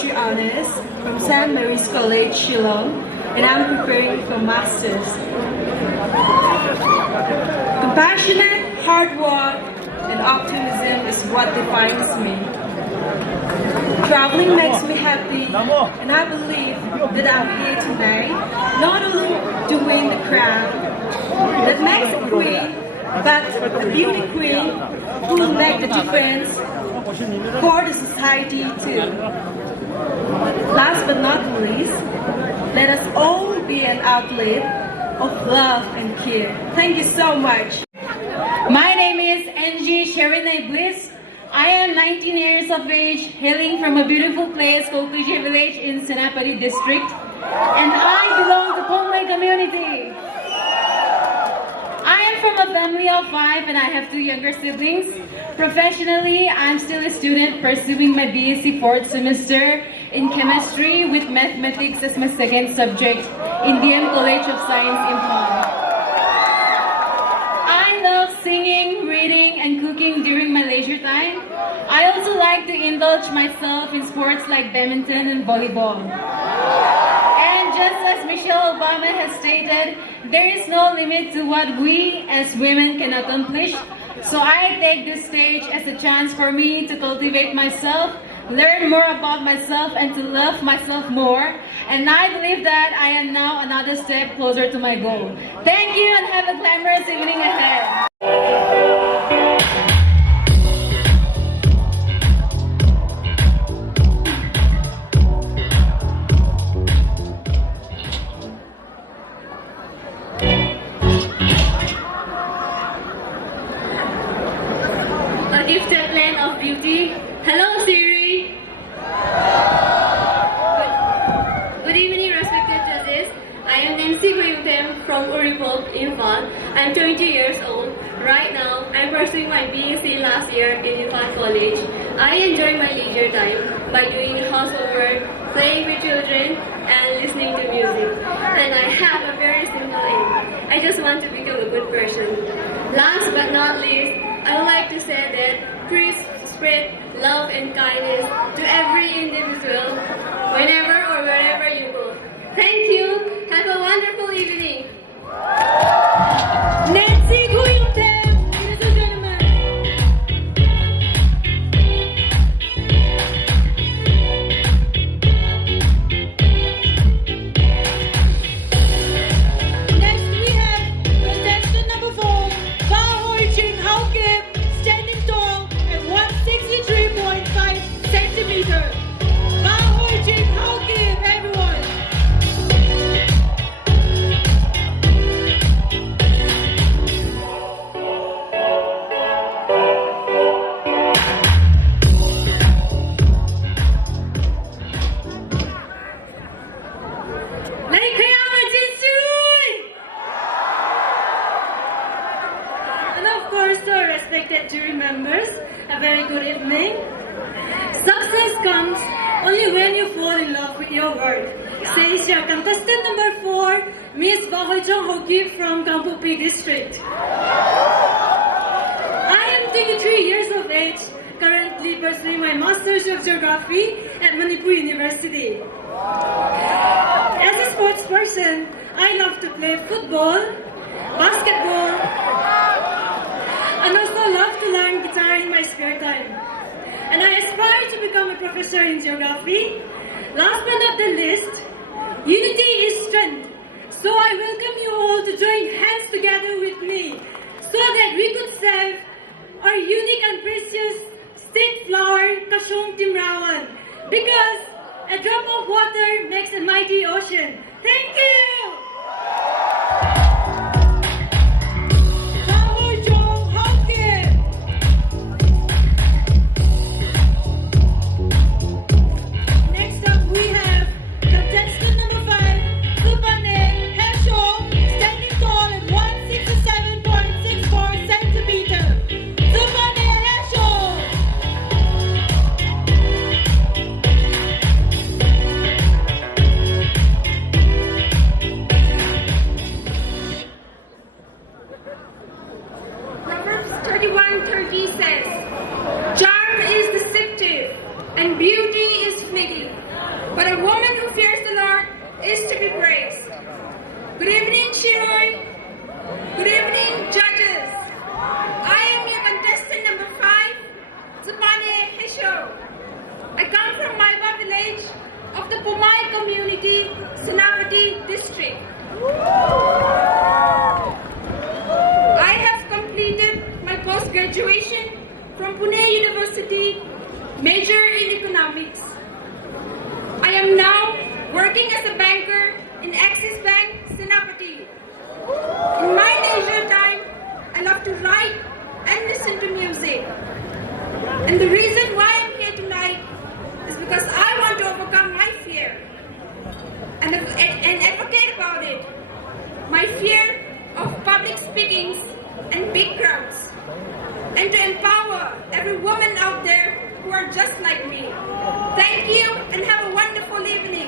Chemistry Honors from St. Mary's College, Shillong, and I'm preparing for Masters. Compassionate, hard work, and optimism is what defines me. Traveling makes me happy, and I believe that I'm here tonight, not only doing the crown that makes a queen, but a beauty queen who will make the difference for the society too. Last but not least, let us all be an outlet of love and care. Thank you so much. My name is Miss Shirui Lily. I am 19 years of age, hailing from a beautiful place called Puji Village in Senapati district, and I belong to Pongway community. I am from a family of 5 and I have 2 younger siblings. Professionally, I'm still a student pursuing my BSc 4th semester in chemistry with mathematics as my second subject in DM College of Science in Pong. I love singing, reading, and cooking during my leisure time. I also like to indulge myself in sports like badminton and volleyball. And just as Michelle Obama has stated, there is no limit to what we as women can accomplish. So I take this stage as a chance for me to cultivate myself, learn more about myself, and to love myself more. And I believe that I am now another step closer to my goal. Thank you and have a glamorous evening ahead. A gifted land of beauty. Hello, Siri. Good evening, respected judges. I am Nancy Guyutem from Uripop, Infant. I'm 20 years old. Right now, I'm pursuing my BSc last year in Infant College. I enjoy my leisure time by doing household work, playing with children, and listening to music. And I have a very simple aim. I just want to become a good person. Last but not least, I would like to say that please spread love and kindness to every individual whenever or wherever you go. Thank you. Have a wonderful evening. Nancy Guyutem, ladies and gentlemen. Next we have contestant number 4, Bahoy Ching Hao Kim, standing tall at 163.5 centimeters. Bahoy Ching Hao Kim, everyone. And of course, to our respected jury members, a very good evening. Success comes only when you fall in love with your work, says your contestant number 4, Miss Bahoy Chong Hoki from Kampupi district. I am 23 years of age, currently pursuing my Master's of Geography at Manipur University. As a sports person, I love to play football, basketball, and also love to learn guitar in my spare time. And I aspire to become a professor in geography. Last but not the least, unity is strength. So I welcome you all to join hands together with me so that we could save our unique and precious state flower, Kashong Timrawan. Because a drop of water makes a mighty ocean. Thank you! says, charm is deceptive and beauty is fleeting, from Pune University, major in economics. I am now working as a banker in Axis Bank, Senapati. In my leisure time, I love to write and listen to music. And the reason why I'm here tonight is because I want to overcome my fear and advocate about it. My fear of public speakings and big crowds. And to empower every woman out there who are just like me. Thank you and have a wonderful evening.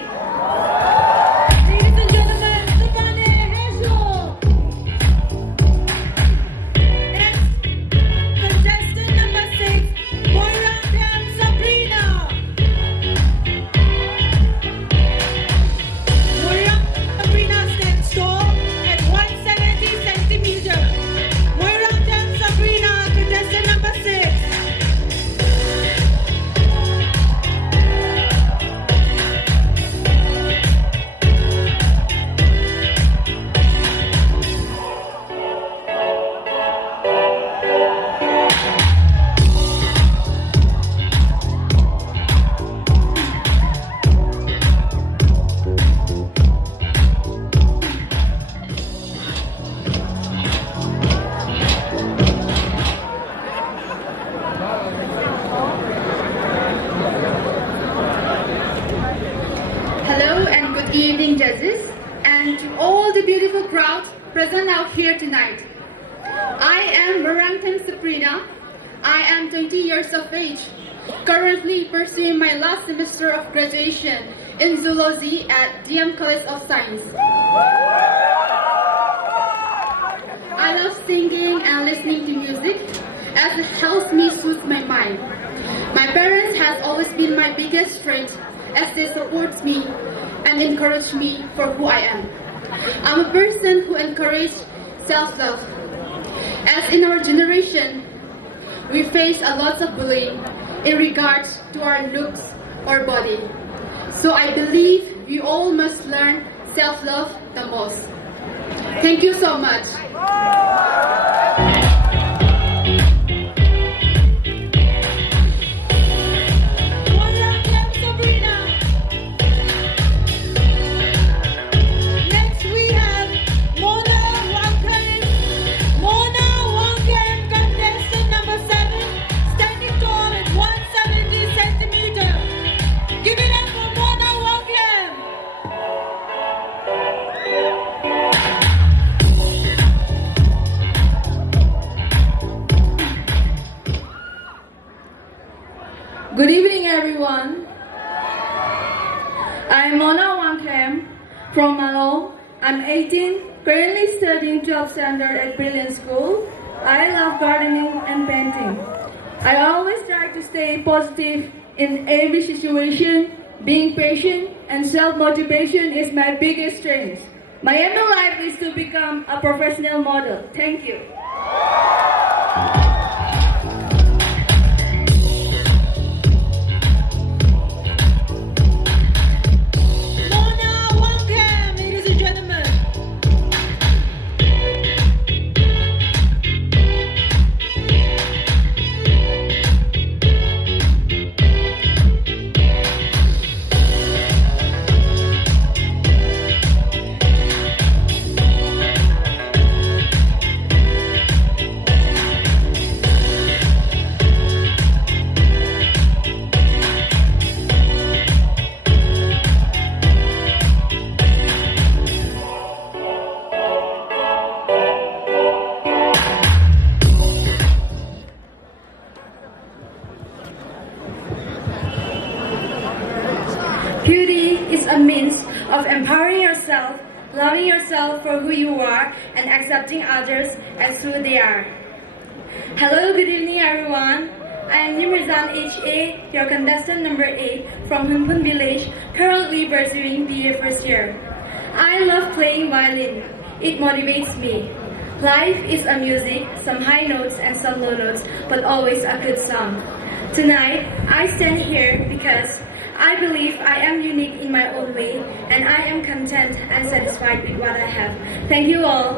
Ladies and gentlemen, Stefane Heschel. Next, contestant number 6, Moira Tam Sabrina. Moira Sabrina stands tall at 170 centimeters. Moira Tam Sabrina, contestant number 6. Hello and good evening, judges, and to all the beautiful crowd present out here tonight. I am Marangtan Sabrina. I am 20 years of age, currently pursuing my last semester of graduation in zoology at DM College of Science. I love singing and listening to music as it helps me soothe my mind. My parents has always been my biggest strength as they support me and encourage me for who I am. I'm a person who encourages self-love. As in our generation, we face a lot of bullying in regards to our looks or body. So I believe we all must learn self-love the most. Thank you so much. Next we have Mona Wangkang. Mona Wangkang, contestant number 7, standing tall at 170 centimeters. Give it up for Mona Wangkang. Good evening, everyone. I'm Mona Wangkang from Malo. I'm 18, currently studying 12th standard at Brilliant School. I love gardening and painting. I always try to stay positive in every situation. Being patient and self-motivation is my biggest strength. My aim in life is to become a professional model. Thank you. Mona Wangkang, ladies and gentlemen. Beauty is a means of empowering yourself, loving yourself for who you are, and accepting others as who they are. Hello, good evening, everyone. I am Nimrizan H.A., your contestant number 8 from Humpun Village, currently pursuing BA first year. I love playing violin. It motivates me. Life is a music, some high notes and some low notes, but always a good song. Tonight, I stand here because I believe I am unique in my own way, and I am content and satisfied with what I have. Thank you all.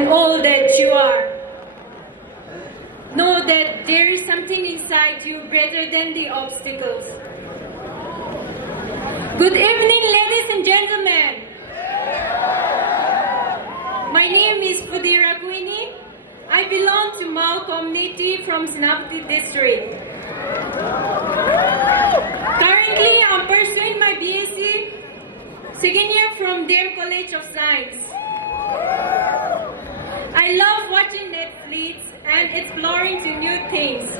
and all that you are. Know that there is something inside you greater than the obstacles. Good evening, ladies and gentlemen. My name is Fudira Queenie. I belong to Mao community from Senapati district. Currently, I'm pursuing my BSc second year from Dare College of Science. I love watching Netflix and exploring to new things.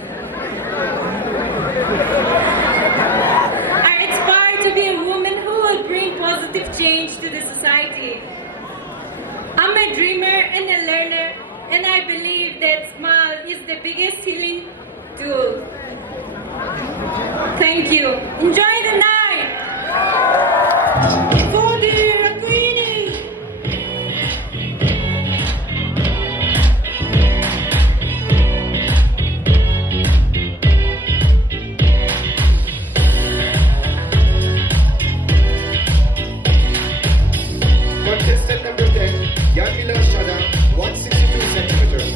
I aspire to be a woman who will bring positive change to the society. I'm a dreamer and a learner, and I believe that smile is the biggest healing tool. Thank you. Enjoy the night. For the Queenie. Contestant number 10, Yamila Shada, 162 centimeters.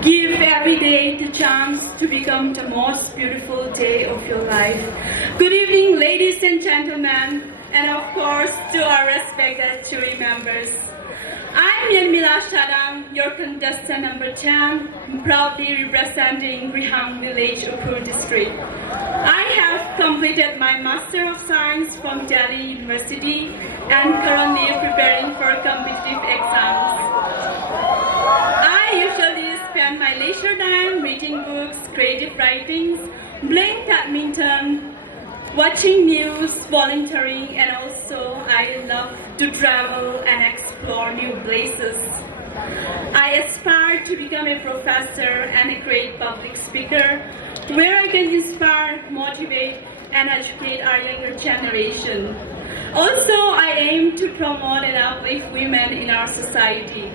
Give every day the chance to become the most beautiful day of your life. Good evening, ladies and gentlemen, and of course to our respected jury members. I'm Yanmila Shadang, your contestant number 10, proudly representing Rihang Village, Ukur district. I have completed my Master of Science from Delhi University and currently preparing for competitive exams. I usually spend my leisure time reading books, creative writings, playing badminton, watching news, volunteering, and also I love to travel and explore new places. I aspire to become a professor and a great public speaker where I can inspire, motivate, and educate our younger generation. Also, I aim to promote and uplift women in our society.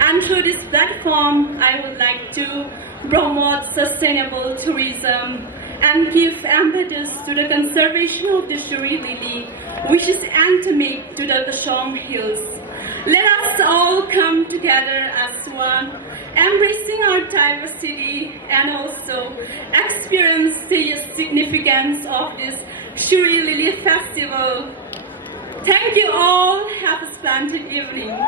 And through this platform, I would like to promote sustainable tourism and give impetus to the conservation of the Shirui Lily, which is endemic to the Kashong Hills. Let us all come together as one, embracing our diversity and also experience the significance of this Shirui Lily Festival. Thank you all. Have a splendid evening.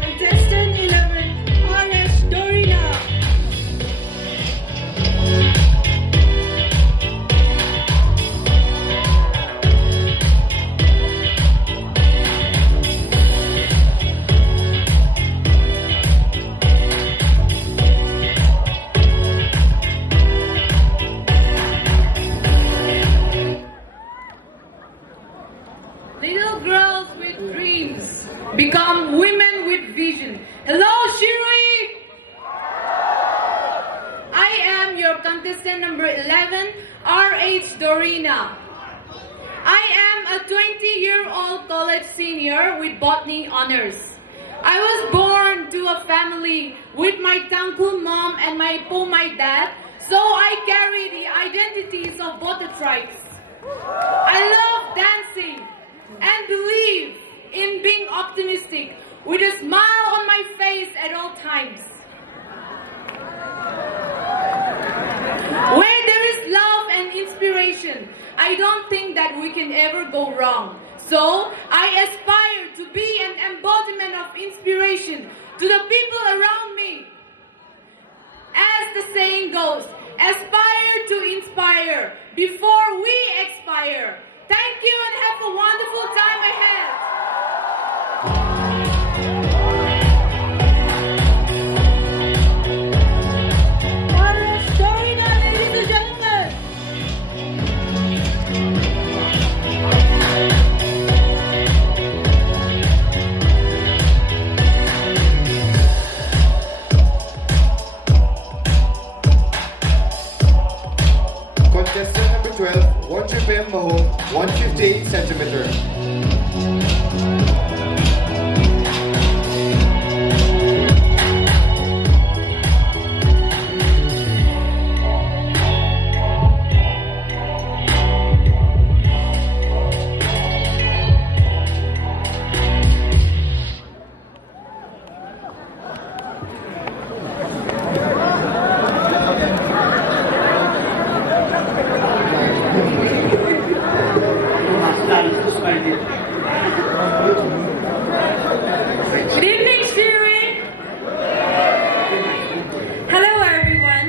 Contestant 11, Honest Dorina. Little girls with dreams become women with vision. Hello, Shirui! I am your contestant number 11, RH Dorina. I am a 20-year-old college senior with botany honors. I was born to a family with my Tangkul mom and my Pomai dad, so I carry the identities of both the tribes. I love dancing and believe in being optimistic with a smile on my face at all times. Where there is love and inspiration, I don't think that we can ever go wrong. So I aspire to be an embodiment of inspiration to the people around me. As the saying goes, aspire to inspire before we expire. Thank you and have a wonderful time ahead. Honest centimeter. Good evening, Shirui. Hello, everyone.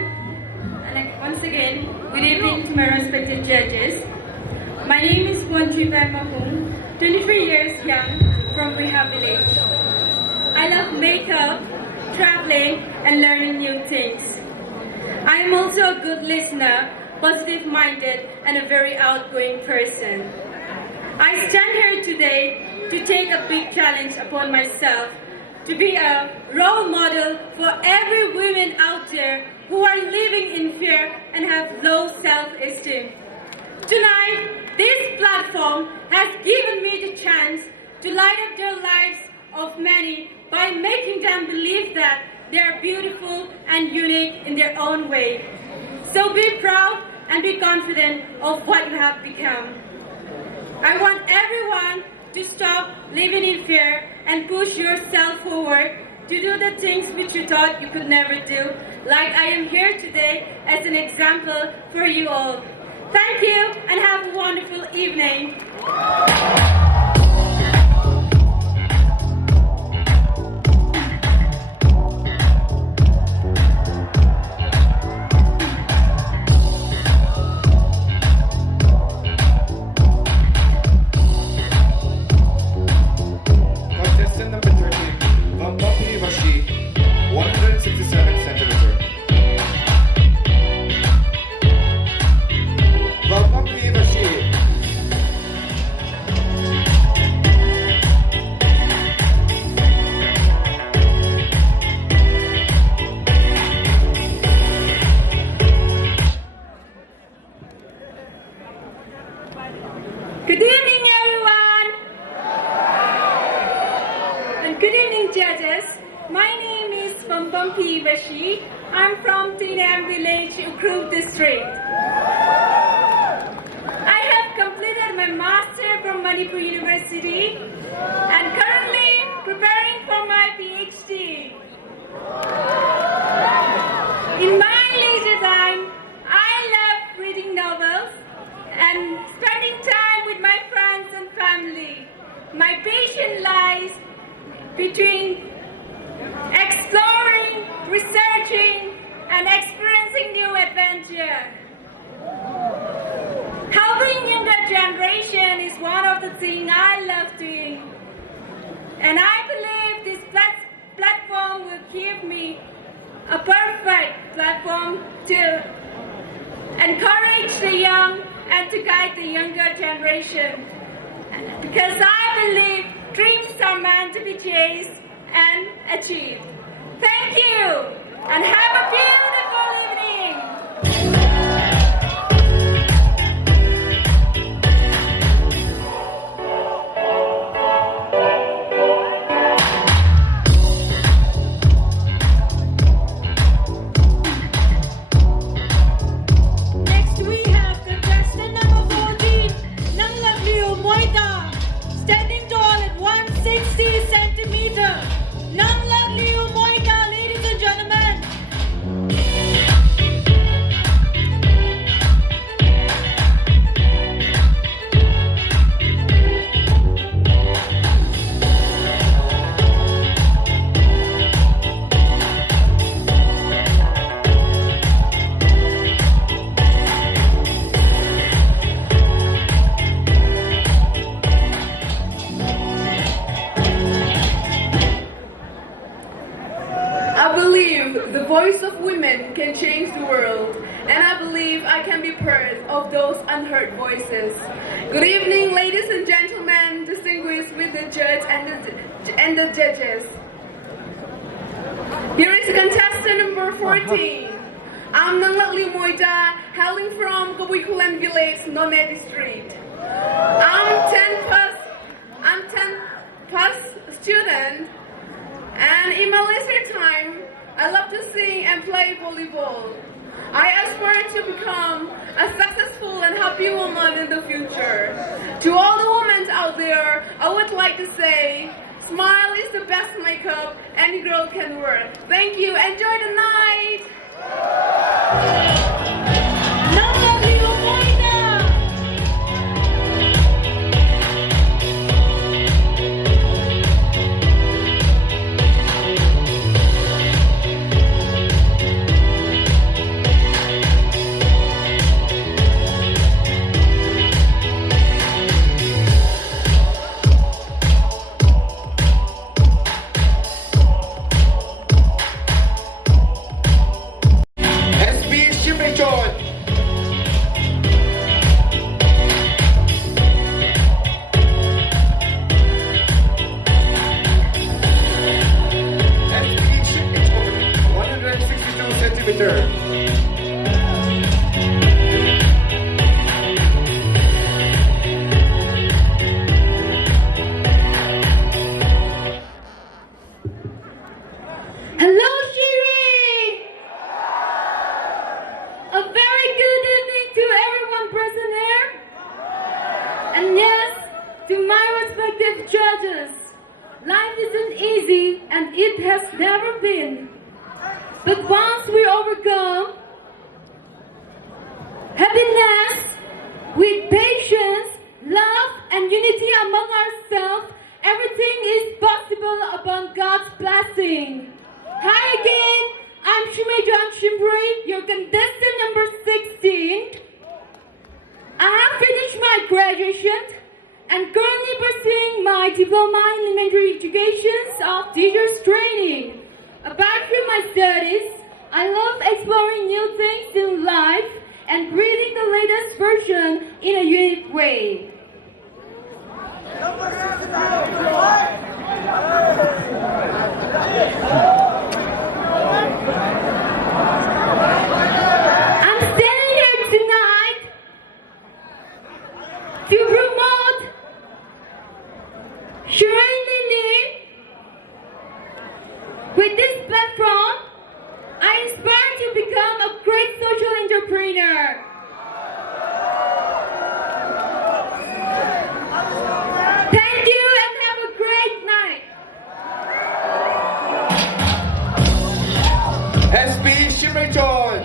And once again, good evening to my respected judges. My name is Bontripa Mahung, 23 years young, from Rehab Village. I love makeup, traveling, and learning new things. I am also a good listener, positive-minded, and a very outgoing person. I stand here today to take a big challenge upon myself to be a role model for every woman out there who are living in fear and have low self-esteem. Tonight, this platform has given me the chance to light up the lives of many by making them believe that they are beautiful and unique in their own way. So be proud and be confident of what you have become. I want everyone to stop living in fear and push yourself forward to do the things which you thought you could never do, like I am here today as an example for you all. Thank you and have a wonderful evening. Contestant number 13, Vampapri Vashi, 167 centimeter. Vampapri Vashi. Good evening, everyone. And good evening, judges. My name is Vampampi Vashi. I'm from Tinam Village, Ukhrul district. I have completed my master from Manipur University and currently preparing for my PhD. In my leisure time, I love reading novels and spending time with my friends and family. My passion lies between exploring, researching, and experiencing new adventure. Helping younger generation is one of the things I love doing. And I believe this platform will give me a perfect platform to encourage the young and to guide the younger generation. Because I believe dreams are meant to be chased and achieved. Thank you and have a beautiful evening. Next we have contestant number 14, Nanglagliu Moita, standing tall at 160 centimeter. Nanglagliu Moita, ladies and gentlemen. I believe the voice of women can change the world, and I believe I can be part of those unheard voices. Good evening, ladies and gentlemen, distinguished with the judge and the judges. Here is contestant number 14. I'm Nanglagli Moita, hailing from Kabuykulan Village, Nome District. I'm 10 plus student, and in my leisure time, I love to sing and play volleyball. I aspire to become a successful and happy woman in the future. To all the women out there, I would like to say, smile is the best makeup any girl can wear. Thank you. Enjoy the night. Hello, Shirui! A very good evening to everyone present here. And yes, to my respective judges. Life isn't easy, and it has never been. But once we overcome happiness with patience, love, and unity among ourselves, everything is possible upon God's blessing. Hi again, I'm Ashimrayroviso, your contestant number 16. I have finished my graduation and currently pursuing my diploma in elementary education of teachers training. Apart from my studies, I love exploring new things in life and reading the latest version in a unique way. I'm standing here tonight to promote Shirui Lily. With this platform, I aspire to become a great social entrepreneur. Thank you and have a great night. SB Shimrayton.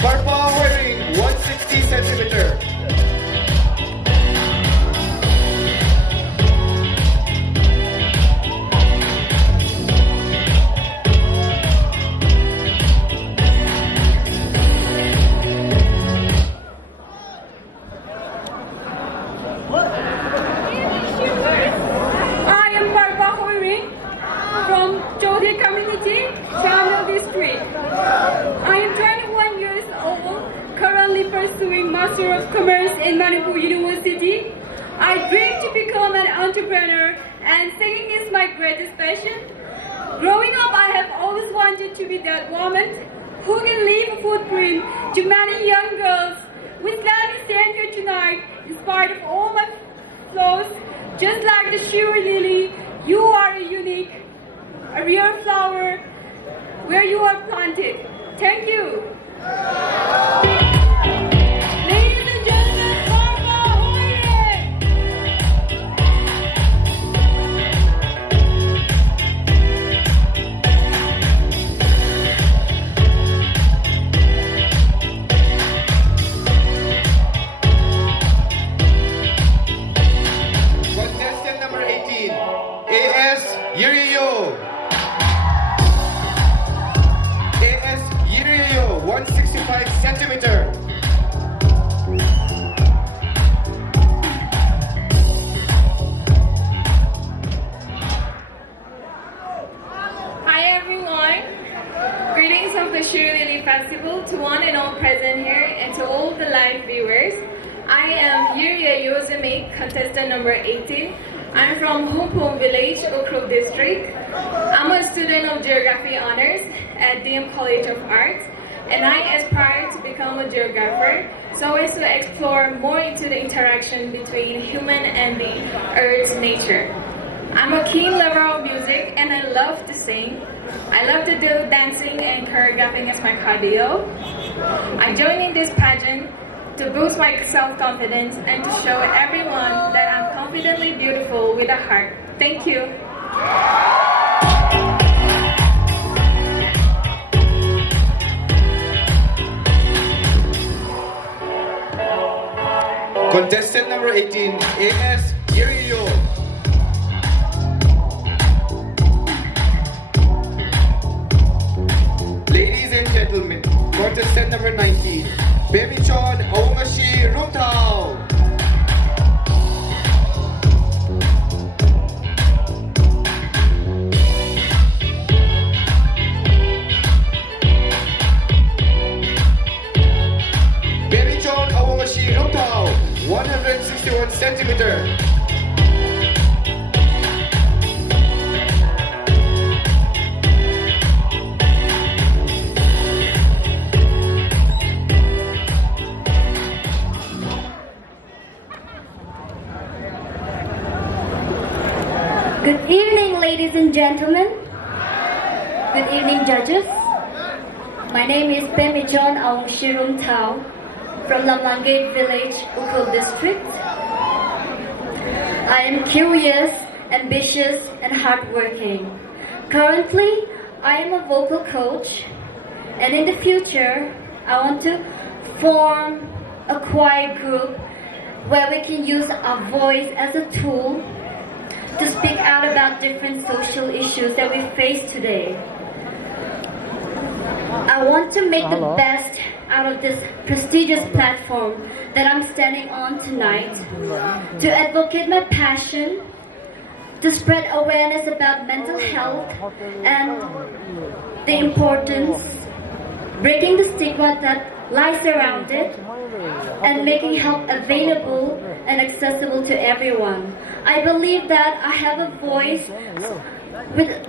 Purple wearing 160 centimeter. I am Parpa Hoiring from Jodi Community, Channel District. I am 21 years old, currently pursuing Master of Commerce in Manipur University. I dream to become an entrepreneur and singing is my greatest passion. Growing up, I have always wanted to be that woman who can leave a footprint to many young girls. With let me stand here tonight, in spite of all my flaws, just like the Shirui Lily, you are unique, a real flower where you are planted. Thank you. Ladies and gentlemen, Parpa Hoiring! Contestant number 18, AS Yuriyo. AS Yuriyo, 165 centimeter. Festival, to one and all present here, and to all the live viewers. I am Yuria Yozeme, contestant number 18. I'm from Humpum Village, Ukrop District. I'm a student of Geography Honors at DM College of Arts, and I aspire to become a geographer so as to explore more into the interaction between human and the Earth's nature. I'm a keen lover of music and I love to sing. I love to do dancing and choreographing as my cardio. I joined in this pageant to boost my self-confidence and to show everyone that I'm confidently beautiful with a heart. Thank you. Contestant number 18, A.S. Yuriyo. Ladies and gentlemen, contestant number 19, Bemichon Aungashi Rumtao. Bemichon Aungashi Rumtao, 161 centimeter. Good evening, ladies and gentlemen. Good evening, judges. My name is Bemichon Aung Shirum Tao from Lamangate Village, Ukrop District. I am curious, ambitious, and hardworking. Currently, I am a vocal coach, and in the future, I want to form a choir group where we can use our voice as a tool to speak out about different social issues that we face today. I want to make the best out of this prestigious platform that I'm standing on tonight, to advocate my passion, to spread awareness about mental health and the importance, breaking the stigma that lies around it, and making help available and accessible to everyone. I believe that I have a voice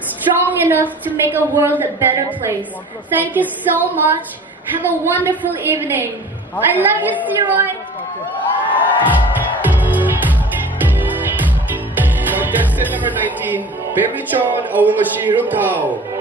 strong enough to make a world a better place. Thank you so much. Have a wonderful evening. I love you, Shirui. Contestant number 19, Bemichon Aungashi Rumtao.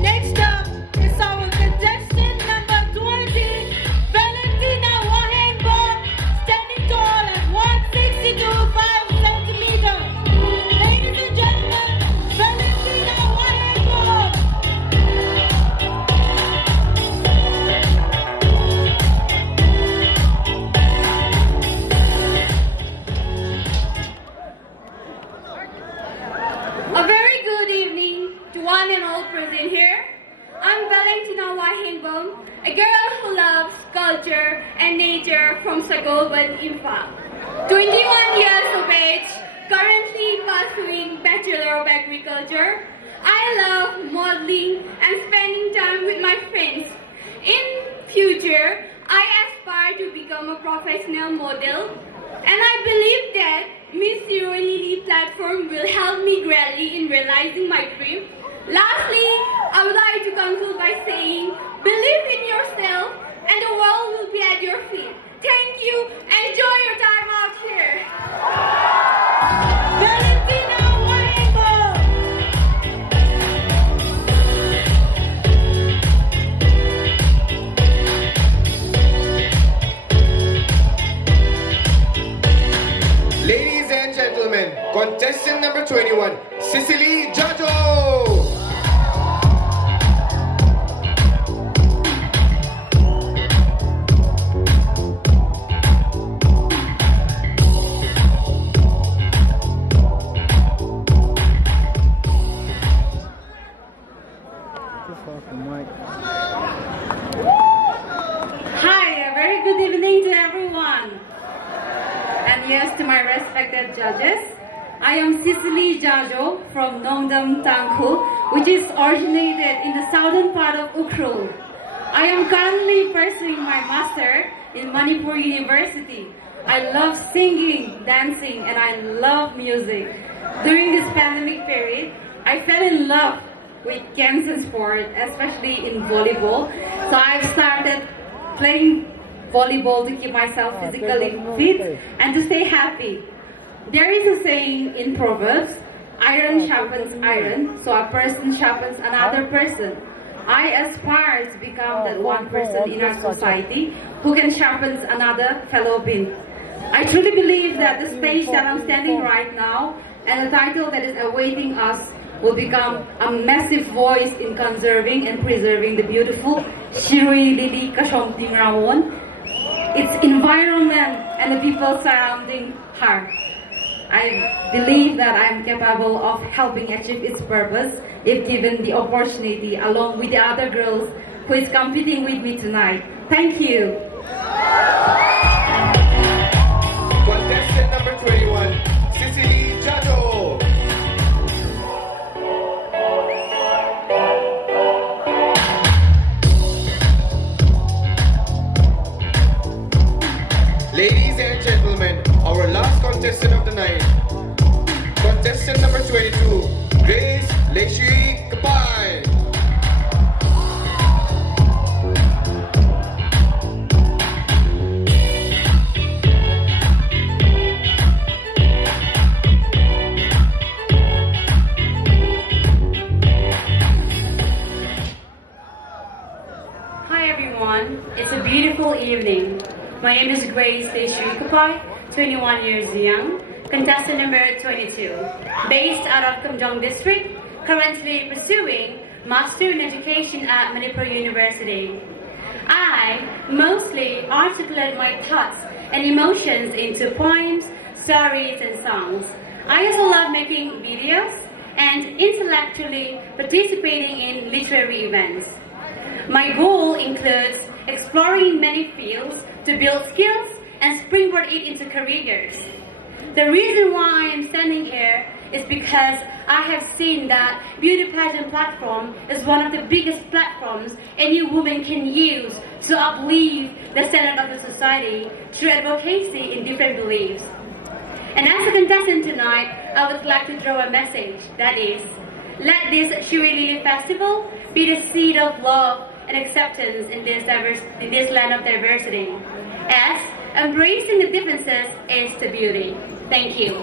Next up is our contestant number 20, Valentina Wahenbom, standing tall at 162.5 centimeters. Ladies and gentlemen, Valentina Wahenbom. A very good evening to one and all present here. I'm Valentina Wahenbom, a girl who loves culture and nature from Sagoban, Imphal. 21 years of age, currently pursuing Bachelor of Agriculture. I love modeling and spending time with my friends. In future, I aspire to become a professional model, and I believe that Miss Shirui Lily platform will help me greatly in realizing my dream. Lastly, I would like to conclude by saying, believe in yourself and the world will be at your feet. Thank you. Enjoy your time out here. Valentina Wahenbom. Ladies and gentlemen, contestant number 21, Cicely Jato. Just off the mic. I am Cicely Jajo from Nongdam Tangkhu, which is originated in the southern part of Ukhrul. I am currently pursuing my master in Manipur University. I love singing, dancing, and I love music. During this pandemic period, I fell in love with games and sport, especially in volleyball. So I've started playing volleyball to keep myself physically fit and to stay happy. There is a saying in Proverbs, iron sharpens iron, so a person sharpens another person. I aspire to become that one person in our society who can sharpen another fellow being. I truly believe that the stage that I'm standing right now and the title that is awaiting us will become a massive voice in conserving and preserving the beautiful Shirui Lily Kashomting Rawon, its environment and the people surrounding her. I believe that I am capable of helping achieve its purpose if given the opportunity along with the other girls who is competing with me tonight. Thank you. Contestant number 21, Cicely Jato. Ladies and gentlemen, our last contestant of the night. Contestant number 22, Grace Leshri Kapai. Hi everyone, it's a beautiful evening. My name is Grace Leshri Kapai, 21 years young, contestant number 22, based out of Kamjong district, currently pursuing Master in Education at Manipur University. I mostly articulate my thoughts and emotions into poems, stories, and songs. I also love making videos and intellectually participating in literary events. My goal includes exploring many fields to build skills and springboard it into careers. The reason why I am standing here is because I have seen that beauty pageant platform is one of the biggest platforms any woman can use to uplift the standard of the society through advocacy in different beliefs. And as a contestant tonight, I would like to throw a message, that is, let this Shirui Lily Festival be the seed of love and acceptance in this land of diversity, as embracing the differences is the beauty. Thank you.